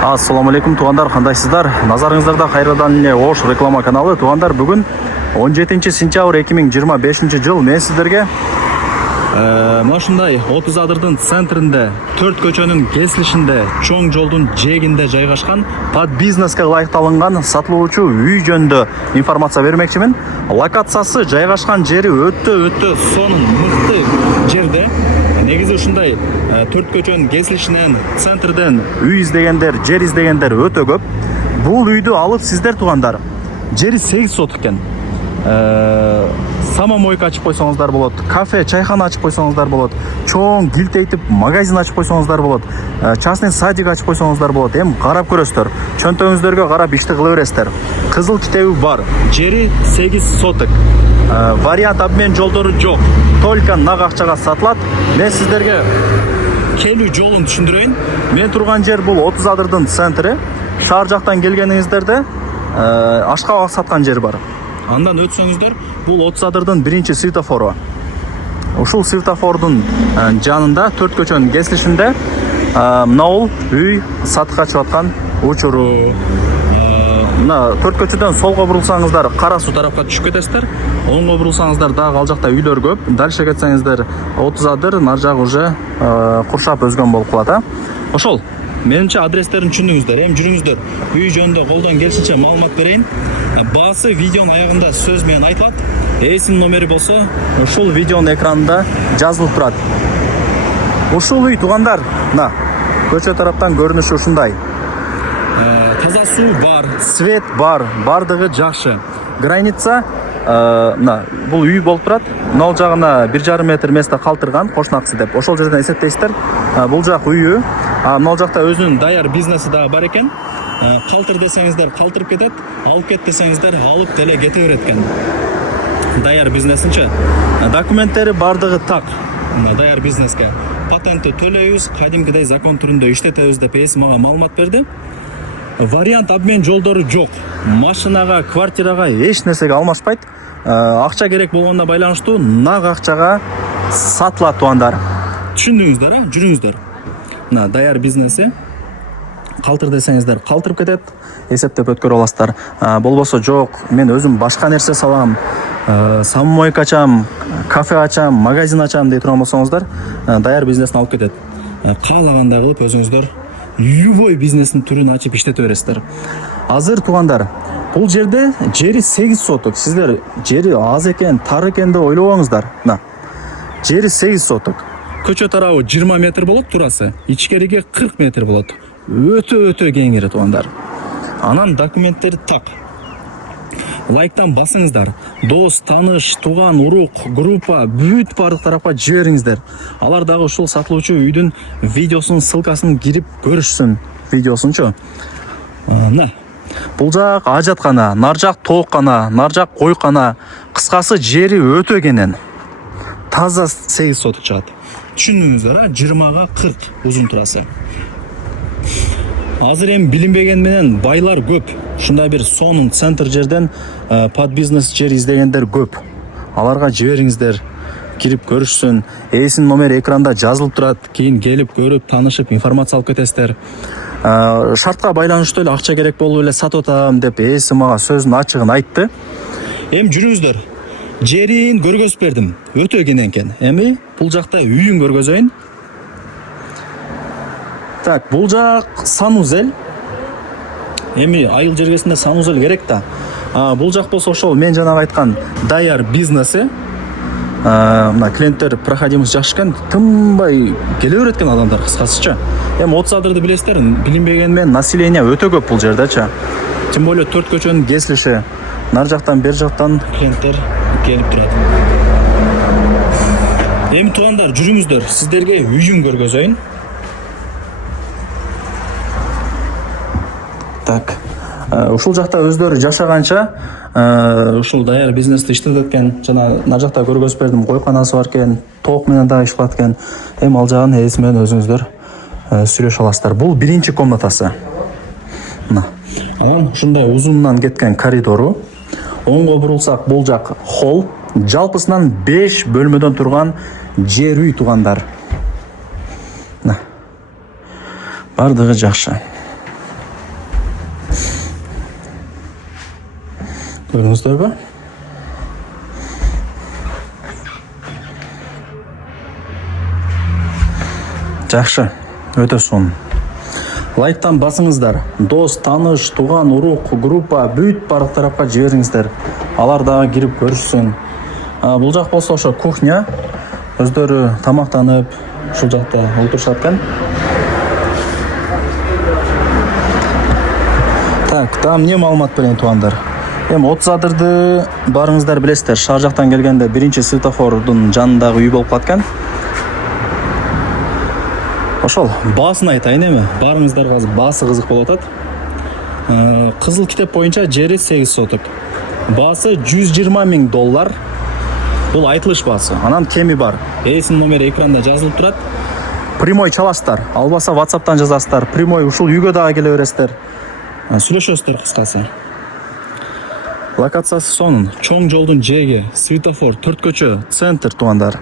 Ассаламу алейкум туғандар, қандайсыздар? Назарыңыздарда қайрадан эле Ош реклама каналы. Туғандар, бүгін 17 сентябрь 2025 жыл мен сіздерге машындай 30 адырдың центрінде, 4 көчөнүн кесилишинде, чоң жолдун жээгинде жайгашкан под бизнеске ылайыкталынган сатылуучу үй жөнүндө информация бермекчимин. Локациясы жайгашкан жери өтө сонун мыкты жерде. Негизи ушундай 4 көчөнүн кесилишинен, центрден үй издегендер, жер издегендер өтө көп. Бул үйдү алып сиздер тугандар, жери 8 соток экен. Самомойка ачып койсоңуздар болот, кафе, чайхана ачып койсоңуздар болот, чоң килтейтип магазин ачып койсоңуздар болот, частный садик ачып койсоңуздар болот. Эми карап көрөсүздөр, чөнтөгүңүздөргө карап ишти кыла бересиздер. Кызыл китеби бар, жери 8 соток. Вариант обмен жолдору жок, только нак акчага сатылат. Мен сиздерге келүү жолун түшүндүрөйүн. Мен турган жер бул 30 адырдын центри. Шаар жактан келгениңиздерде Ашкабак саткан жер бар. Андан өтсөңүздөр, бул 30 адырдын биринчи светофору. Ушул светофордун жанында 4 көчөнүн кесилишинде мынау үй сатыкка чыгаткан учуру. Мына 4 көчөдөн солго бурулсаңыздар, Кара суу тарапка түшүп кетесиздер. Оңго бурулсаңыздар, дагы ал жакта үйлөр көп. Дальше кетсеңиздер 30 адыр, нар жагы уже куршап өзгөн болуп калат. Ошол. Менимче адрестерин түшүндүңүздөр. Эми жүрүңүздөр. Үй жөнүндө колдон келишинче маалымат берейин. Баасы видеонун аягында сөз менен айтылат. Эсин номери болсо, ушул видеонун экранында жазылып турат. Ушул үй тугандар, мына көчө тараптан көрүнүшү ушундай. Таза суу бар, свет бар, бардыгы жакшы. Граница мына бул үй болуп турат. Нол жагына 1,5 метр место калтырган, кошнаксы деп. Ошол жерден эсептейсиздер. Бул жак үйү. Нол жакта өзүнүн даяр бизнеси дагы бар экен. Калтыр десеңиздер калтырып кетет, алып кет десеңиздер алып деле кете берет экен. Даяр бизнесинчи. Документтери бардыгы так. Даяр бизнеске патентти төлөйбүз, кадимкидей закон түрүндө иштетебиз деп эси мага маалымат берди. Вариант обмен жолдору жок. Машинага, квартирага эч нерсеге алмашпайт. Акча керек болгонуна байланыштуу нак акчага сатылат тугандар. Түшүндүңүздөр, жүрүңүздөр. Мына даяр бизнеси. Калтыр десеңиздер калтырып кетет, эсептеп өткөрө аласыздар. Болбосо жок, мен өзүм башка нерсе салам, самомойка ачам, кафе ачам, магазин ачам дей турган болсоңуздар, даяр бизнесин алып кетет. Каалагандай кылып өзүңүздөр любой бизнестин түрүн ачып иштете бересиздер. Азыр тугандар, бул жерде жери 8 соток. Сиздер жери аз экен, тар экен деп ойлобоңуздар. Мына жери 8 соток. Көчө тарабы 20 метр болот турасы, ичкериге 40 метр болот. Өтө кеңири тугандар. Анан документтери так. Лайктан басыңыздар. Дос, таныш, туган, урук, группа, бүт бардык тарапка жибериңиздер. Алар дагы ушул сатылуучу үйдүн видеосунун ссылкасын кирип көрүшсүн. Видеосунчу. Мына. Бул жак ажаткана, нар жак тооккана, нар жак койкана. Кыскасы жери өтө кенен. Таза 8 соток чыгат. Түшүндүңүздөр, 20га 40 узун турасы. Азыр эми билинбеген менен байлар көп. Ушундай бир сонун центр жерден под бизнес жер издегендер көп. Аларга жибериңиздер, кирип көрүшсүн. Эсин номери экранда жазылып турат. Кийин келип көрүп, таанышып, информация алып кетесиздер. Шартка байланыштуу эле акча керек болуп эле сатып атам деп эси мага сөзүн ачыгын айтты. Эми жүрүңүздөр. Жерин көргөзүп бердим. Өтө кенен экен. Эми бул жакта үйүн көргөзөйүн. Так, бул жак санузел. Эми айыл жергесинде санузел керек да. Бул жак болсо ошол мен жанагы айткан даяр бизнеси. Мына клиенттер проходимость жакшы экен, тынбай келе берет экен адамдар, кыскасыча. Эми 30 адырды билесиздер, билинбеген менен население өтө көп бул жердечи. Тем более 4 көчөнүн кесилиши. Нар жактан, бер жактан клиенттер келип турат. Эми тугандар, жүрүңүздөр, сиздерге үйүн көргөзөйүн. Так. Ушул жакта өздөрү жашаганча, ушул даяр бизнести иштетет экен. Жана нар жакта көргөзүп бердим, койканасы бар экен, тоок менен дагы иш кылат экен. Эми ал жагын эси менен өзүңүздөр сүйлөшө аласыздар. Бул биринчи комнатасы. Мына. Анан ушундай узунунан кеткен коридору. Оңго бурулсак, бул жак холл. Жалпысынан 5 бөлмөдөн турган жер үй тугандар. Бардыгы жакшы. Көрдүңүздөрбү? Жакшы, өтө сонун. Лайктан басыңыздар. Дос, тааныш, тууган, урук, группа бүт барлык тарапка жибериңиздер. Алар дагы кирип көрүшсүн. Бул жак болсо ошо кухня. Өздөрү тамактанып, ушул жакта отурушат экен. Так, там эмне маалымат берейин туугандар? Эми 30 адырды барыңыздар билесиздер. Шаар жактан келгенде биринчи светофордун жанындагы үй болуп калат экен. Ошол баасын айтайын эми. Барыңыздарга азыр баасы кызык болуп атат. Кызыл китеп боюнча жери 8 соток. Баасы $120,000. Бул айтылыш баасы. Анан кеми бар. Ээсинин номери экранда жазылып турат. Прямой чаласыздар. Албаса WhatsApp'тан жазасыздар. Прямой ушул үйгө дагы келе бересиздер. Сүйлөшөсүздөр кыскасы. Локациясы сонун. Чоң жолдун жээги, светофор, 4 көчө, центр туугандар.